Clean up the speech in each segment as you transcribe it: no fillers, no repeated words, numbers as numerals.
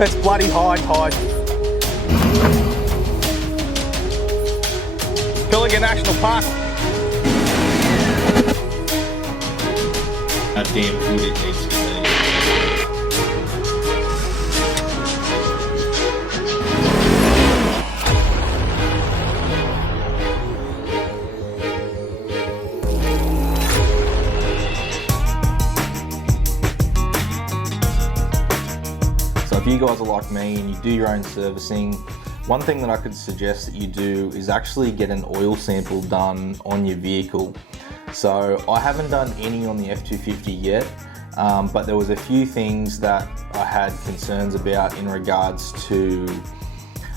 Let's bloody hide. Pilliga National Park. How damn good it needs to be. So if you guys are like me and you do your own servicing, one thing that I could suggest that you do is actually get an oil sample done on your vehicle. So I haven't done any on the F250 yet, but there was a few things that I had concerns about in regards to,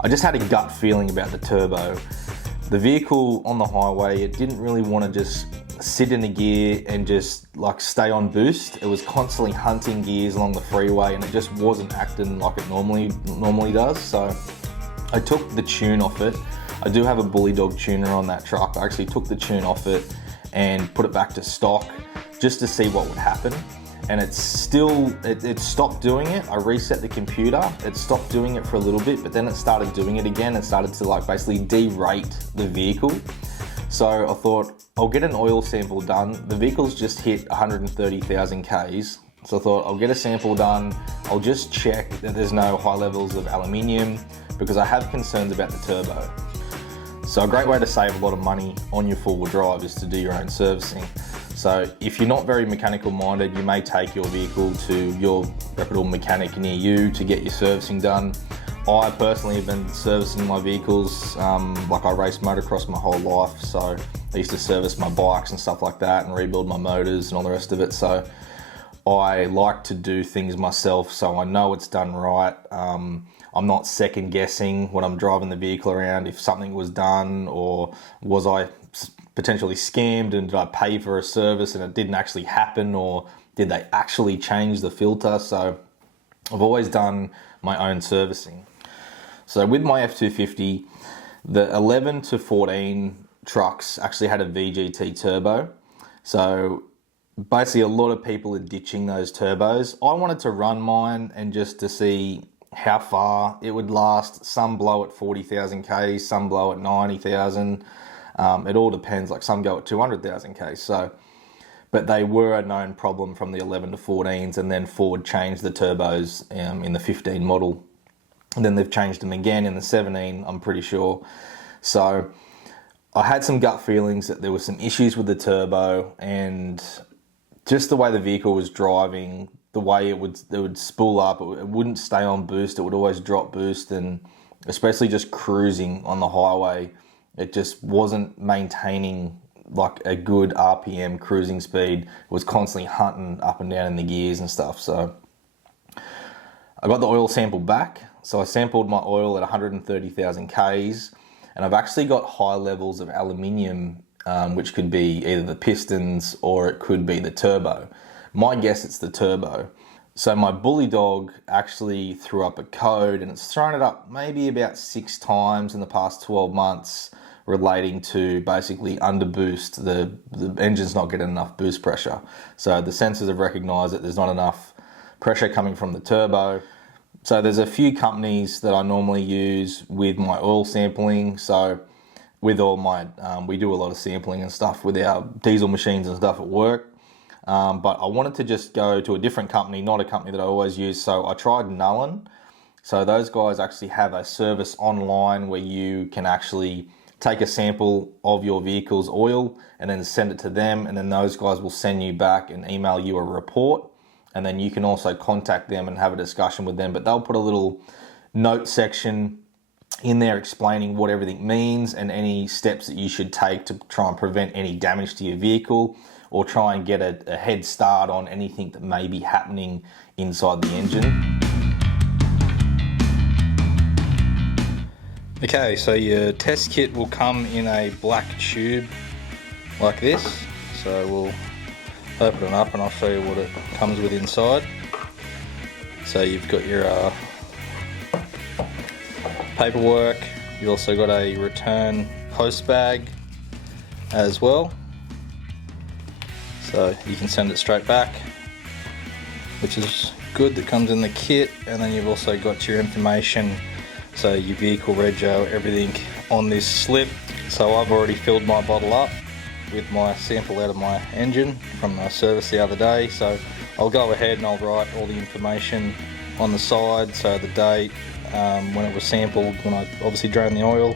I just had a gut feeling about the turbo. The vehicle on the highway, it didn't really want to just sit in the gear and just like stay on boost. It was constantly hunting gears along the freeway and it just wasn't acting like it normally does. So I took the tune off it. I do have a Bully Dog tuner on that truck. I actually took the tune off it and put it back to stock just to see what would happen. And it stopped doing it. I reset the computer, it stopped doing it for a little bit, but then it started doing it again and started to like basically derate the vehicle. So I thought, I'll get an oil sample done. The vehicle's just hit 130,000 Ks. So I thought, I'll get a sample done. I'll just check that there's no high levels of aluminium because I have concerns about the turbo. So a great way to save a lot of money on your four-wheel drive is to do your own servicing. So if you're not very mechanical minded, you may take your vehicle to your reputable mechanic near you to get your servicing done. I personally have been servicing my vehicles, like I raced motocross my whole life, so I used to service my bikes and stuff like that and rebuild my motors and all the rest of it. So I like to do things myself so I know it's done right. I'm not second guessing when I'm driving the vehicle around if something was done or was I potentially scammed and did I pay for a service and it didn't actually happen, or did they actually change the filter? So I've always done my own servicing. So with my F250, the 11 to 14 trucks actually had a VGT turbo. So basically a lot of people are ditching those turbos. I wanted to run mine and just to see how far it would last. Some blow at 40,000 Ks, some blow at 90,000. It all depends, like some go at 200,000 Ks. So, but they were a known problem from the 11 to 14s, and then Ford changed the turbos in the 15 model. And then they've changed them again in the 17, I'm pretty sure. So I had some gut feelings that there were some issues with the turbo and just the way the vehicle was driving, the way it would spool up, it wouldn't stay on boost, it would always drop boost, and especially just cruising on the highway, it just wasn't maintaining like a good RPM cruising speed. It was constantly hunting up and down in the gears and stuff. So I got the oil sample back. So I sampled my oil at 130,000 Ks, and I've actually got high levels of aluminium, which could be either the pistons or it could be the turbo. My guess it's the turbo. So my Bully Dog actually threw up a code, and it's thrown it up maybe about 6 times in the past 12 months relating to basically under boost. The engine's not getting enough boost pressure. So the sensors have recognized that there's not enough pressure coming from the turbo. So there's a few companies that I normally use with my oil sampling. So with all my, we do a lot of sampling and stuff with our diesel machines and stuff at work. But I wanted to just go to a different company, not a company that I always use. So I tried Nullen. So those guys actually have a service online where you can actually take a sample of your vehicle's oil and then send it to them. And then those guys will send you back and email you a report. And then you can also contact them and have a discussion with them. But they'll put a little note section in there explaining what everything means and any steps that you should take to try and prevent any damage to your vehicle or try and get a head start on anything that may be happening inside the engine. Okay, so your test kit will come in a black tube like this. So we'll open it up and I'll show you what it comes with inside. So you've got your paperwork, you've also got a return post bag as well, so you can send it straight back. which is good, that comes in the kit. And then you've also got your information, so your vehicle rego, everything on this slip. So I've already filled my bottle up with my sample out of my engine from the service the other day. So I'll go ahead and I'll write all the information on the side, so the date, when it was sampled, when I obviously drained the oil,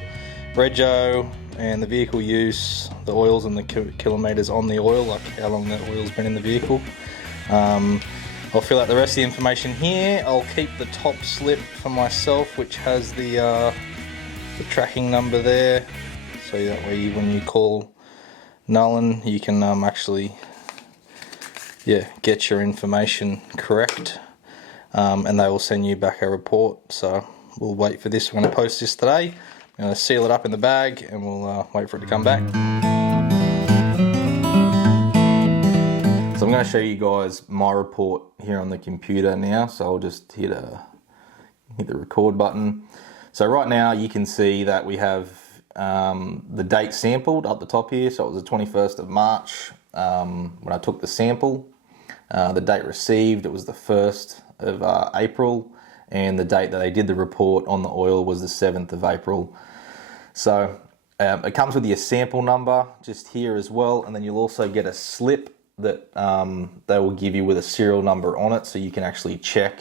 rego, and the vehicle use, the oils and the kilometres on the oil, like how long that oil's been in the vehicle. I'll fill out the rest of the information here. I'll keep the top slip for myself, which has the tracking number there, so that way when you call Nullen, you can actually get your information correct, and they will send you back a report. So we'll wait for this. We're going to post this today. I'm going to seal it up in the bag and we'll wait for it to come back. So I'm going to show you guys my report here on the computer now. So I'll just hit the record button. So right now you can see that we have the date sampled up the top here. So it was the 21st of March when I took the sample. The date received, it was the 1st of April, and the date that they did the report on the oil was the 7th of April. So it comes with your sample number just here as well, and then you'll also get a slip that they will give you with a serial number on it, so you can actually check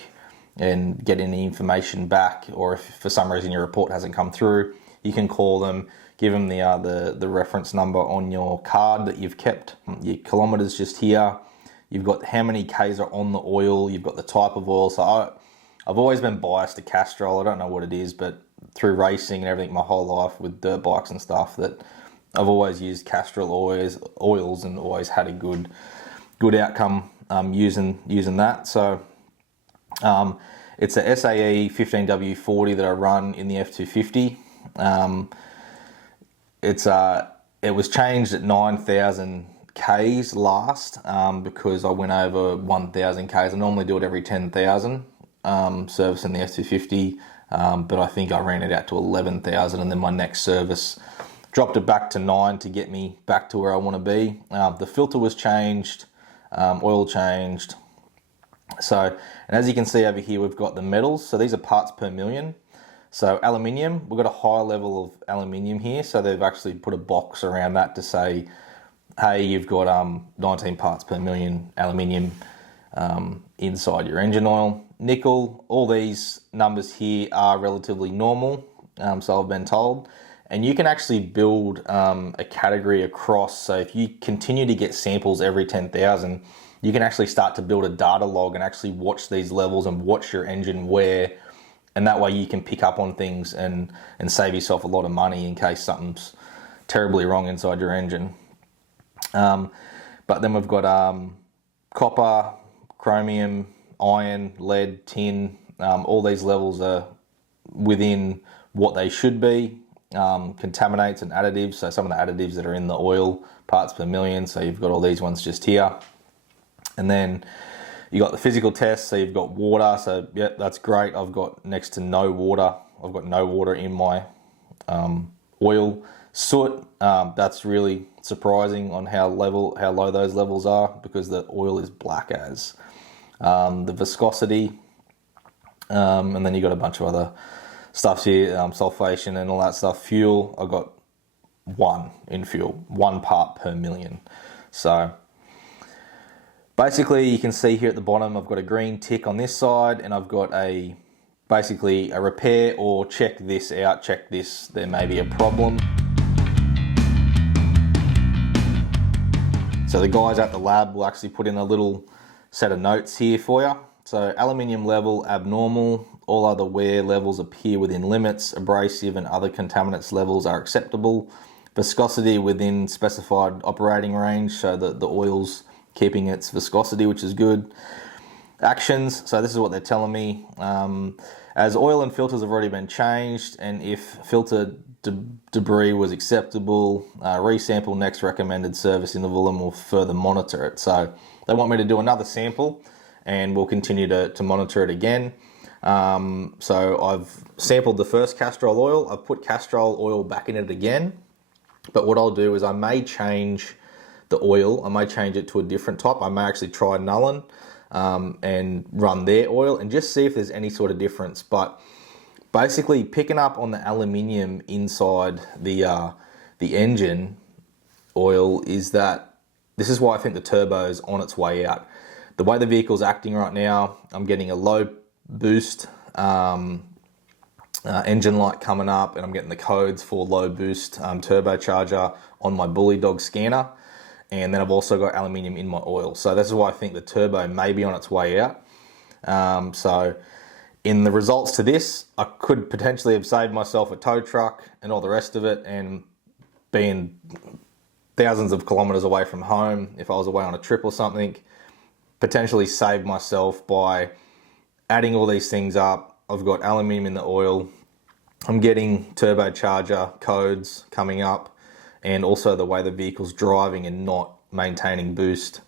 and get any information back, or if for some reason your report hasn't come through, you can call them, give them the reference number on your card that you've kept. Your kilometres just here. You've got how many Ks are on the oil. You've got the type of oil. So I've always been biased to Castrol. I don't know what it is, but through racing and everything my whole life with dirt bikes and stuff, that I've always used Castrol oils and always had a good outcome using that. So it's a SAE 15W40 that I run in the F250. It was changed at 9,000 Ks last because I went over 1,000 Ks. I normally do it every 10,000 servicing the F250, but I think I ran it out to 11,000, and then my next service dropped it back to 9 to get me back to where I want to be. The filter was changed, oil changed. So, and as you can see over here, we've got the metals. So these are parts per million. So aluminium, we've got a high level of aluminium here. So they've actually put a box around that to say, hey, you've got 19 parts per million aluminium inside your engine oil. Nickel, all these numbers here are relatively normal, so I've been told. And you can actually build a category across. So if you continue to get samples every 10,000, you can actually start to build a data log and actually watch these levels and watch your engine wear. And that way you can pick up on things and save yourself a lot of money in case something's terribly wrong inside your engine. But then we've got copper, chromium, iron, lead, tin. All these levels are within what they should be. Contaminants and additives, so some of the additives that are in the oil, parts per million. So you've got all these ones just here. And then you got the physical test, so you've got water. So yeah, that's great. I've got next to no water. I've got no water in my oil. Soot, that's really surprising on how low those levels are, because the oil is black as. The viscosity, and then you got a bunch of other stuff here, sulfation and all that stuff. Fuel, I got 1 in fuel, 1 part per million. So basically you can see here at the bottom, I've got a green tick on this side, and I've got basically a repair or check this out, check this, there may be a problem. So the guys at the lab will actually put in a little set of notes here for you. So aluminium level abnormal, all other wear levels appear within limits, abrasive and other contaminants levels are acceptable, viscosity within specified operating range, so that the oil's keeping its viscosity, which is good. Actions, so this is what they're telling me. As oil and filters have already been changed, and if filter debris was acceptable, resample next recommended service interval, and we'll further monitor it. So they want me to do another sample, and we'll continue to monitor it again. So I've sampled the first Castrol oil. I've put Castrol oil back in it again, but what I'll do is I may change the oil. I may change it to a different type. I may actually try Nullen. and run their oil and just see if there's any sort of difference. But basically picking up on the aluminium inside the engine oil is that this is why I think the turbo is on its way out. The way the vehicle's acting right now, I'm getting a low boost engine light coming up, and I'm getting the codes for low boost turbocharger on my Bully Dog scanner, and then I've also got aluminium in my oil. So this is why I think the turbo may be on its way out. So in the results to this, I could potentially have saved myself a tow truck and all the rest of it, and being thousands of kilometers away from home, if I was away on a trip or something, potentially saved myself by adding all these things up. I've got aluminium in the oil, I'm getting turbocharger codes coming up, and also the way the vehicle's driving and not maintaining boost.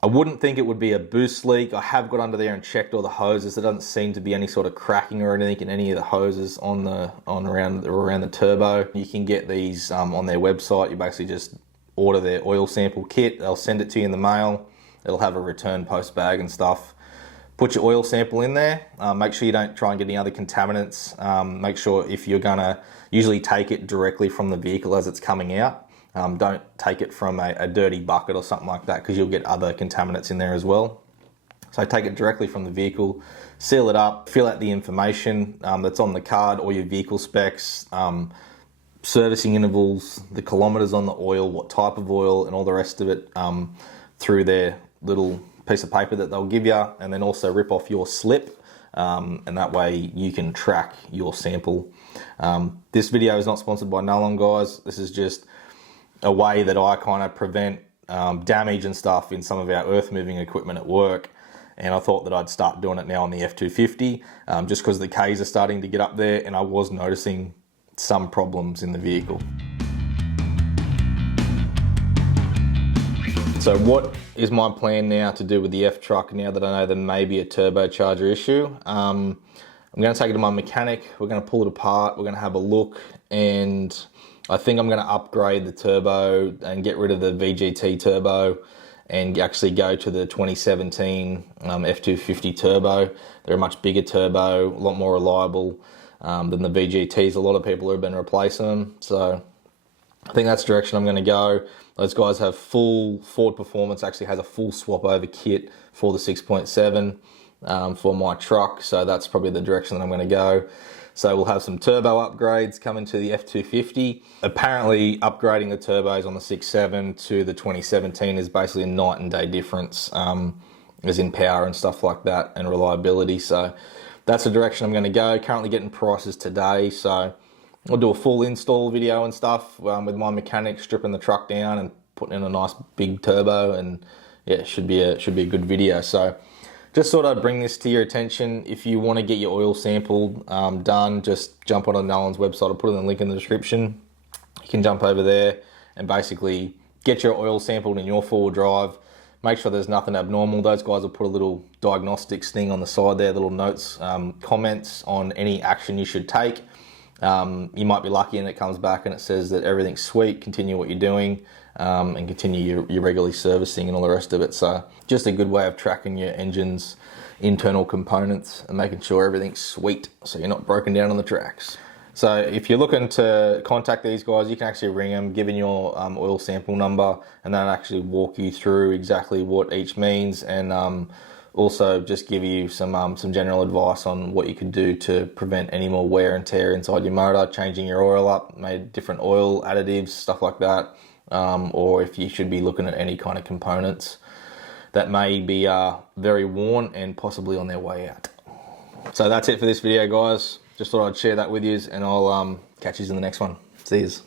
I wouldn't think it would be a boost leak. I have got under there and checked all the hoses. There doesn't seem to be any sort of cracking or anything in any of the hoses around the turbo. You can get these on their website. You basically just order their oil sample kit. They'll send it to you in the mail. It'll have a return post bag and stuff. Put your oil sample in there. Make sure you don't try and get any other contaminants. Make sure if you're gonna usually take it directly from the vehicle as it's coming out. Don't take it from a dirty bucket or something like that, because you'll get other contaminants in there as well. So take it directly from the vehicle, seal it up, fill out the information that's on the card, or your vehicle specs, servicing intervals, the kilometers on the oil, what type of oil, and all the rest of it through their little piece of paper that they'll give you, and then also rip off your slip, and that way you can track your sample. This video is not sponsored by Nulon, guys. This is just a way that I kind of prevent damage and stuff in some of our earth moving equipment at work, and I thought that I'd start doing it now on the F250 just because the Ks are starting to get up there, and I was noticing some problems in the vehicle. So what is my plan now to do with the F-Truck now that I know there may be a turbocharger issue? I'm going to take it to my mechanic. We're going to pull it apart. We're going to have a look, and I think I'm going to upgrade the turbo and get rid of the VGT turbo and actually go to the 2017 F250 turbo. They're a much bigger turbo, a lot more reliable than the VGTs. A lot of people have been replacing them. So I think that's the direction I'm going to go. Those guys have full, Ford Performance actually has a full swap over kit for the 6.7 for my truck. So that's probably the direction that I'm going to go. So we'll have some turbo upgrades coming to the F250. Apparently upgrading the turbos on the 6.7 to the 2017 is basically a night and day difference, as in power and stuff like that, and reliability. So that's the direction I'm going to go. Currently getting prices today, so I'll do a full install video and stuff with my mechanic, stripping the truck down and putting in a nice big turbo, and yeah, it should be a good video. So just thought I'd bring this to your attention. If you want to get your oil sampled done, just jump on Nulon's website. I'll put a link in the description. You can jump over there and basically get your oil sampled in your four-wheel drive. Make sure there's nothing abnormal. Those guys will put a little diagnostics thing on the side there, little notes, comments on any action you should take. You might be lucky and it comes back and it says that everything's sweet, continue what you're doing, and continue your regularly servicing and all the rest of it. So just a good way of tracking your engine's internal components and making sure everything's sweet so you're not broken down on the tracks. So if you're looking to contact these guys, you can actually ring them, give in your oil sample number, and they'll actually walk you through exactly what each means, and also just give you some general advice on what you could do to prevent any more wear and tear inside your motor, changing your oil up, made different oil additives, stuff like that, or if you should be looking at any kind of components that may be very worn and possibly on their way out. So that's it for this video, guys. Just thought I'd share that with you, and I'll catch you in the next one. See yous.